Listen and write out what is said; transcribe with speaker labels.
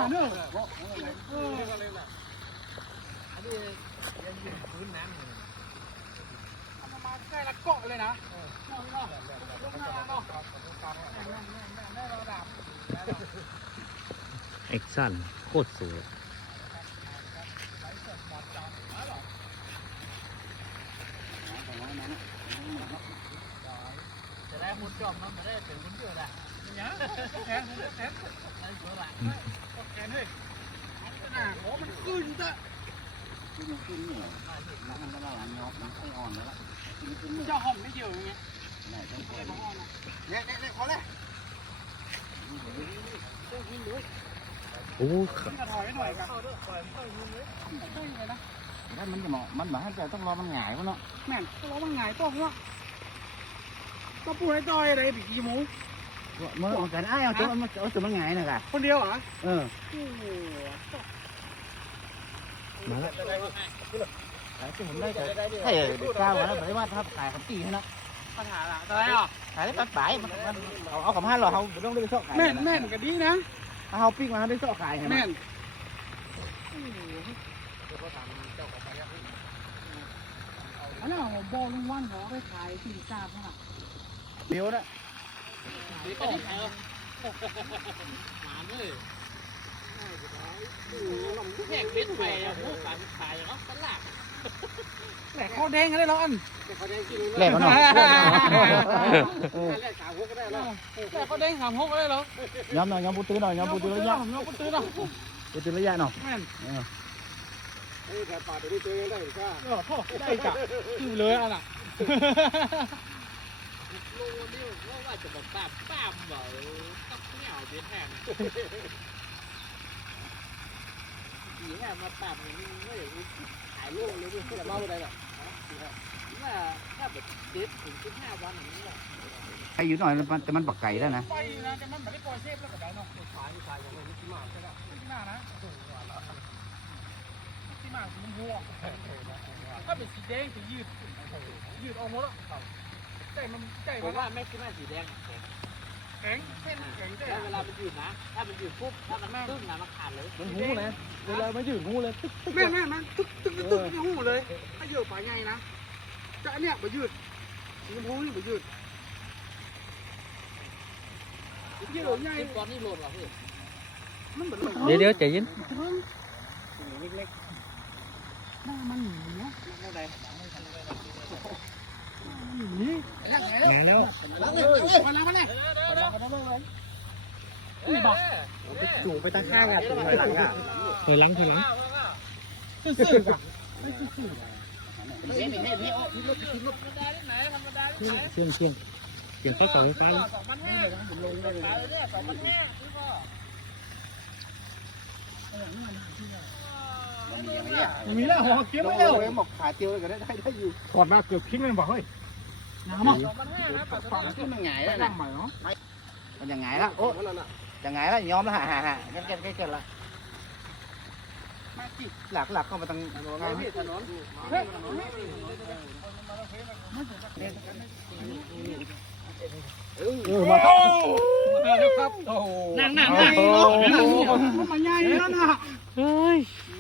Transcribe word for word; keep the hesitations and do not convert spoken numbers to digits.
Speaker 1: เนอะเอออันนี้ยังยืนพื้นน้ำเอามาใกล้ละเกาะเลยนะ
Speaker 2: แอคชั่นโคตรสวย
Speaker 1: จะได้หุ่นจอมมันไม่ได้เป็นหุ่นเยอะได้เนี่ยแขนแขนไอ้เสือหลังแขนเฮ้ยหน้าโอ้มันขึ้นจ้ะขึ้นขึ้นเนี่ยน้ำมันก็ละลายงอกน้ำไม่อ่อนแล้วเจ้าหอมไม่เยอะไงเนี่ยเนี่ยเนี่ยขอเลย
Speaker 2: โอ้
Speaker 1: ถอยหน่อยกันถ้ามันจะเหมาะมันเหมาะให้ใจต้องรอมันหงายวะเนาะแม่นต้องรอมันหงายต้องวะก็ปูให้จอยอะไรผีหมู
Speaker 3: เมื่อกันไอ้เอาตัวมันเอาตัวมันหงายนะกะ
Speaker 1: คนเดียวเหรอ
Speaker 3: เออ
Speaker 2: มาแล้ว
Speaker 3: ที่ผมได้ให้เด็กก้าวแล้วหมายว่าถ้าขายคำตีให้นะ
Speaker 1: ปัญหาอะไรอ่ะ
Speaker 3: ขายได้ตัดบ่ายมันเอาเอากับห้าหรอเขาต้องได้ไปชอบขาย
Speaker 1: แม่นแม่นกันดีนะ
Speaker 3: เอาปิ้งมาได้ชอบขาย
Speaker 1: แม่นอันนั้นผมบอกลุงวันเขาไปขายสี่จานเท่าไหร่
Speaker 3: เดี๋ยวนะ
Speaker 1: เดี๋ยวก็ได้ขายหมาเลยแหกเพชรไปอ่ะพวกขายขายเนาะตลาดแหลกข้าวแดงอะไรร้อน
Speaker 3: แหลกมันหน่อย
Speaker 1: แหลกขาวพวกก็ได้แล้วแหลกข้าวแดงขาวพวกก็ได้แล้ว
Speaker 3: ย้ำหน่อยย้ำปูตื้อหน่อยย้ำปูตื้อระยะ
Speaker 1: ย้ำปูตื้อหน่อย
Speaker 3: ปูตื้อระยะหน่อย
Speaker 1: แม่น
Speaker 3: นี่แต่ป่าเดี๋ยวนี้เจอได้ก็
Speaker 1: เออพ่อได้จ้ะจิ้วเลยอ่ะน่ะลงวันนี้ว่าจะแบบป้าป้าเหรอต้องเหนียวเบี้ยแทนผีแทนมาป้าอย่างนี้ไม่อยากถ่ายรูปเลยด้วยจะเล่าอะไรหรอกว่าถ้าแบบเด็ดถึงสิบห้าวันอย่างนี้แหละ
Speaker 3: ใครอยู่หน่อยแต่มันปักไก่ได้นะ
Speaker 1: ไปนะแต่มันไม่ได้ปล่อยเซฟแล้วก็ได้เนาะขายขายอย่างนี้ที่มาใช่ไหมที่มานะที่มาสีม่วงถ้าเป็นสีแดงสียืดยืดออกหมดแล้วไก่มันไก่มันว่าไม่ใช่แม่สีแดงแข็งเส้นแข็งแต่เวลามันยืดนะถ้ามันยืดปุ๊บถ้ามันตึ้งนะมันขาดเลย
Speaker 3: มันหูนะเวลามันยืดหูเลย
Speaker 1: แม่แม่มันตึ๊กตึ๊กตึ๊กหูเลยถ้ายืดไปไงนะจะอันเนี้ยไปยืดสีหูนี่ไปยืดยืดใหญ่ตอนนี้โหลดว่ะพี่มันเหมือน
Speaker 2: เดี๋ยวเดี๋ยวใจเย็น
Speaker 1: เล็กๆหน้ามันหนีเนาะไม่ได้หนี
Speaker 2: มาแล้ว
Speaker 1: มาแล้วมาแล้วนี่บอก
Speaker 3: จู่ไปตั้งข้างอ่ะจู่ไปหลังอ่ะ
Speaker 2: ถอยหลังถอยหลัง
Speaker 1: ซื่อๆอ่ะไม่ซื่อๆเฮ้ยเฮ้ยเฮ้ยธรรมดาที่ไหนธรรมดาที่ไหน
Speaker 2: เชื่องเชื่องเกี่ยวข้าวเสาไฟฟ้า
Speaker 1: สองพันห้าผมลงเลยเนี่ยสองพันห้าพี่ก็มีแล้วหัวเกี้ยวไม่แล้ว
Speaker 3: หมกขาเจียวเลยก็ได้ได้อยู่
Speaker 1: ถอดมาเกือบทิ้งเลยบอกเฮ้ยน้ำอ่ะฝั่งที่
Speaker 3: มันหงาย
Speaker 1: แล้วนะ
Speaker 3: มันยังไงละโอ้ยังไงละยอมละฮ่าฮ่าฮ่าแก่แก่แก่แก่ละหลักหลักเข้ามาตั้ง
Speaker 1: ถนนถนนเฮ้ยเออมาครับโอ้นั่งนั่งนั่งนั่งมาใหญ่แล้วนะ
Speaker 2: เฮ้ย